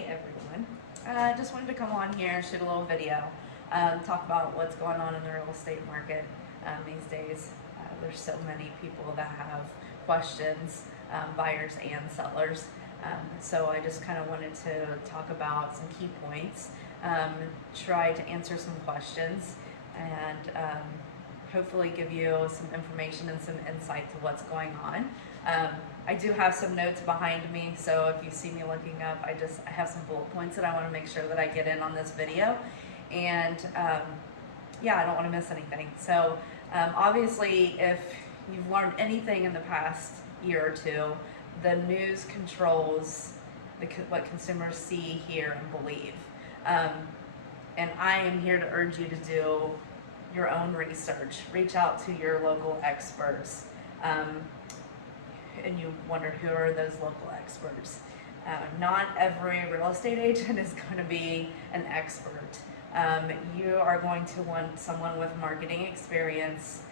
Hey everyone, I just wanted to come on here, shoot a little video, talk about what's going on in the real estate market these days. There's so many people that have questions, buyers and sellers. So I just kind of wanted to talk about some key points, try to answer some questions, and hopefully give you some information and some insight to what's going on. I do have some notes behind me, so if you see me looking up, I have some bullet points that I want to make sure that I get in on this video. And yeah, I don't want to miss anything. So obviously, if you've learned anything in the past year or two, the news controls what consumers see, hear, and believe. And I am here to urge you to do your own research. Reach out to your local experts. And you wonder, who are those local experts? Not every real estate agent is going to be an expert. You are going to want someone with marketing experience,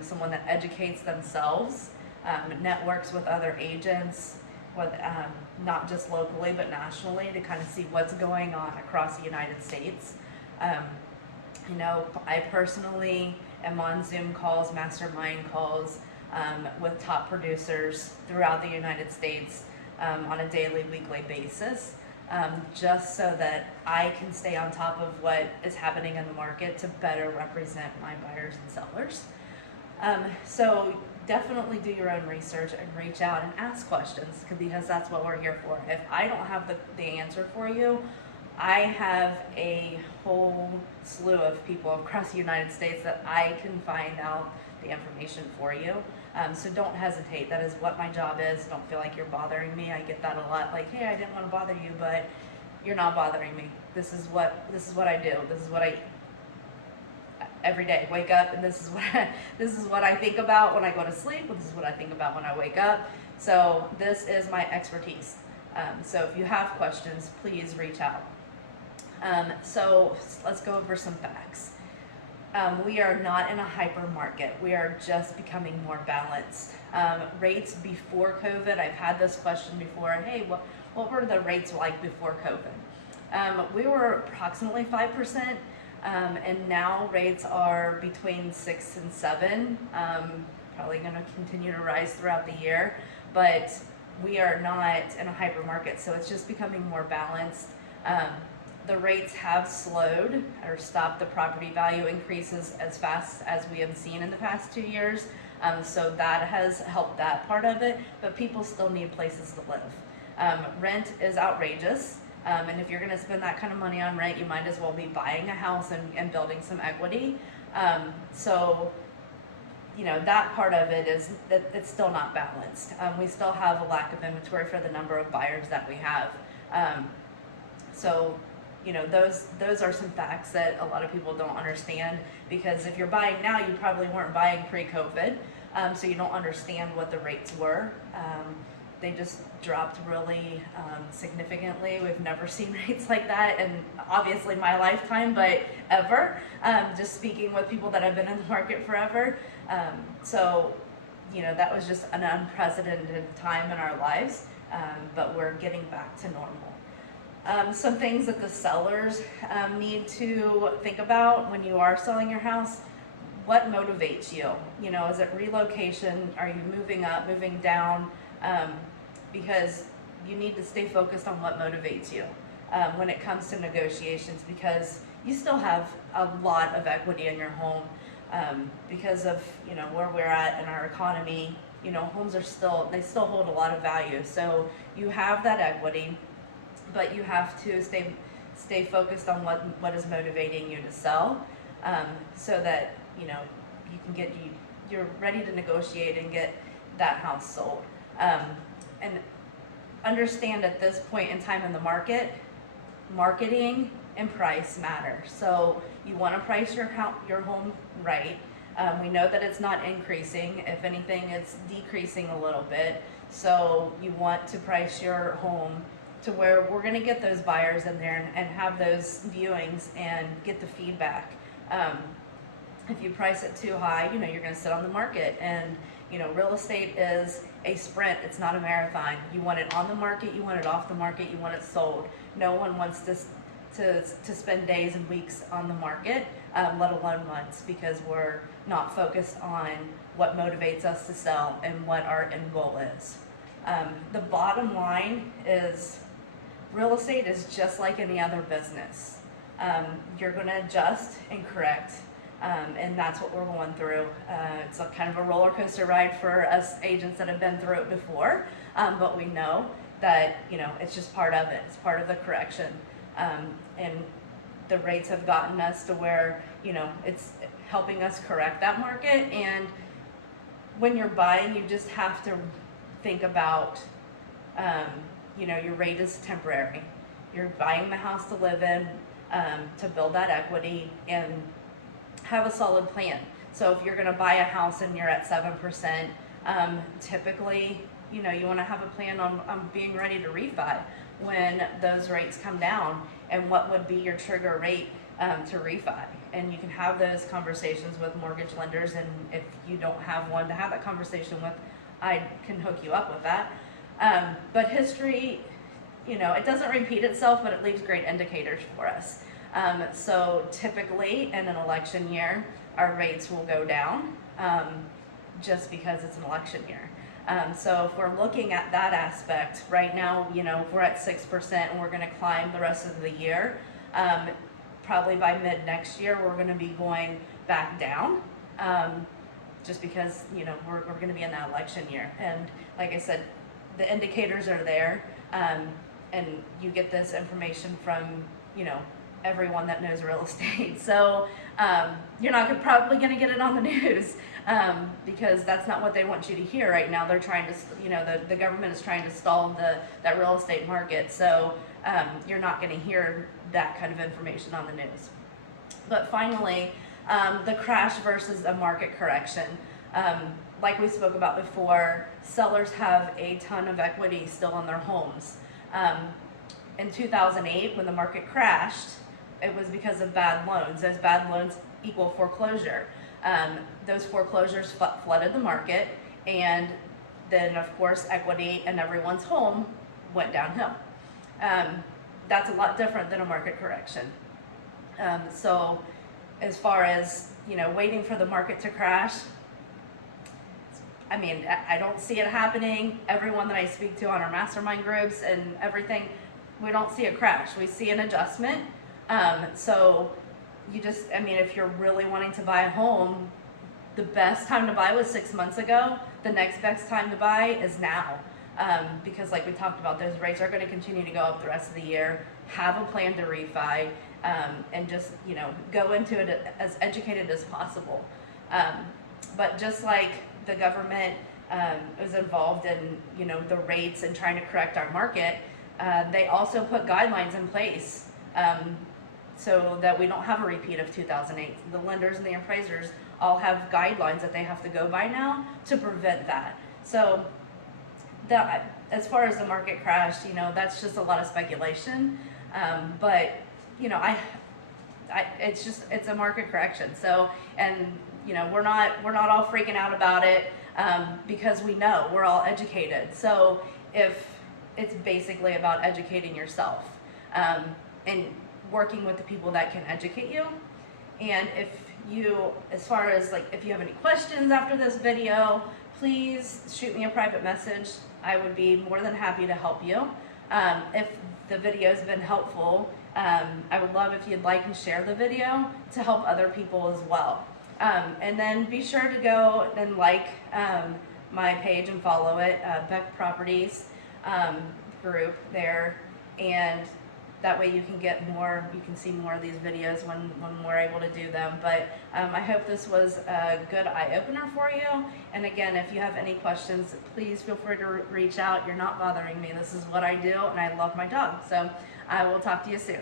someone that educates themselves, networks with other agents, with, not just locally but nationally, to kind of see what's going on across the United States. You know, I personally am on Zoom calls, mastermind calls, with top producers throughout the United States on a daily, weekly basis, just so that I can stay on top of what is happening in the market to better represent my buyers and sellers. So definitely do your own research and reach out and ask questions, because that's what we're here for. If I don't have the answer for you, I have a whole slew of people across the United States that I can find out the information for you. So don't hesitate. That is what my job is. Don't feel like you're bothering me. I get that a lot. Like, hey, I didn't want to bother you, but you're not bothering me. This is what I do. This is what I every day wake up, and this is what I think about when I go to sleep. This is what I think about when I wake up. So this is my expertise. So if you have questions, please reach out. So let's go over some facts. We are not in a hyper market. We are just becoming more balanced. Rates before COVID, I've had this question before. Hey, what were the rates like before COVID? We were approximately 5%, and now rates are between 6 and 7. Probably going to continue to rise throughout the year, but we are not in a hyper market, so it's just becoming more balanced. The rates have slowed or stopped the property value increases as fast as we have seen in the past 2 years. So that has helped that part of it, but people still need places to live. Rent is outrageous. And if you're going to spend that kind of money on rent, you might as well be buying a house and building some equity. So, you know, that part of it is that it's still not balanced. We still have a lack of inventory for the number of buyers that we have. So, you know, those are some facts that a lot of people don't understand, because if you're buying now, you probably weren't buying pre-COVID, so you don't understand what the rates were. They just dropped really significantly. We've never seen rates like that in obviously my lifetime, but ever. Just speaking with people that have been in the market forever. So, you know, that was just an unprecedented time in our lives, but we're getting back to normal. Some things that the sellers need to think about when you are selling your house: what motivates you? You know, is it relocation? Are you moving up, moving down? Because you need to stay focused on what motivates you when it comes to negotiations, because you still have a lot of equity in your home because of, you know, where we're at in our economy. You know, homes are still hold a lot of value. So you have that equity, but you have to stay focused on what is motivating you to sell, so that, you know, you're ready to negotiate and get that house sold. And understand, at this point in time in the market, marketing and price matter. So you want to price your home right. We know that it's not increasing. If anything, it's decreasing a little bit. So you want to price your home to where we're going to get those buyers in there and have those viewings and get the feedback. If you price it too high, you know, you're going to sit on the market and real estate is a sprint. It's not a marathon. You want it on the market, you want it off the market, you want it sold. No one wants to spend days and weeks on the market, let alone months, because we're not focused on what motivates us to sell and what our end goal is. The bottom line is real estate is just like any other business. You're going to adjust and correct, and that's what we're going through. It's a kind of a roller coaster ride for us agents that have been through it before, but we know that it's just part of it. It's part of the correction, and the rates have gotten us to where it's helping us correct that market. And when you're buying, you just have to think about your rate is temporary. You're buying the house to live in, to build that equity and have a solid plan. So if you're going to buy a house and you're at 7%, typically, you want to have a plan on being ready to refi when those rates come down, and what would be your trigger rate to refi. And you can have those conversations with mortgage lenders, and if you don't have one to have that conversation with, I can hook you up with that. But history, it doesn't repeat itself, but it leaves great indicators for us. So typically in an election year, our rates will go down just because it's an election year. So if we're looking at that aspect, right now, if we're at 6% and we're going to climb the rest of the year, probably by mid next year, we're going to be going back down. Just because we're going to be in that election year, and like I said, the indicators are there, and you get this information from everyone that knows real estate. So you're not probably going to get it on the news, because that's not what they want you to hear right now. They're trying to, the government is trying to stall that real estate market. So you're not going to hear that kind of information on the news. But finally, the crash versus a market correction. Like we spoke about before, sellers have a ton of equity still in their homes. In 2008, when the market crashed, it was because of bad loans. Those bad loans equal foreclosure. Those foreclosures flooded the market, and then of course equity in everyone's home went downhill. That's a lot different than a market correction. So as far as waiting for the market to crash, I don't see it happening. Everyone that I speak to on our mastermind groups and everything, we don't see a crash. We see an adjustment. So you just, if you're really wanting to buy a home, the best time to buy was 6 months ago. The next best time to buy is now. Because like we talked about, those rates are going to continue to go up the rest of the year. Have a plan to refi, and just, go into it as educated as possible. But just like the government was involved in, the rates and trying to correct our market, they also put guidelines in place so that we don't have a repeat of 2008. The lenders and the appraisers all have guidelines that they have to go by now to prevent that. So that, as far as the market crash, that's just a lot of speculation. But it's a market correction. So, and we're not all freaking out about it, because we know we're all educated. So if it's basically about educating yourself, and working with the people that can educate you. And if you, as far as if you have any questions after this video, please shoot me a private message. I would be more than happy to help you. If the video has been helpful, I would love if you'd like and share the video to help other people as well. And then be sure to go and my page and follow it, Beck Properties group there, and that way you can get more, you can see more of these videos when we're able to do them. But I hope this was a good eye-opener for you. And again, if you have any questions, please feel free to reach out. You're not bothering me. This is what I do, and I love my dog. So I will talk to you soon.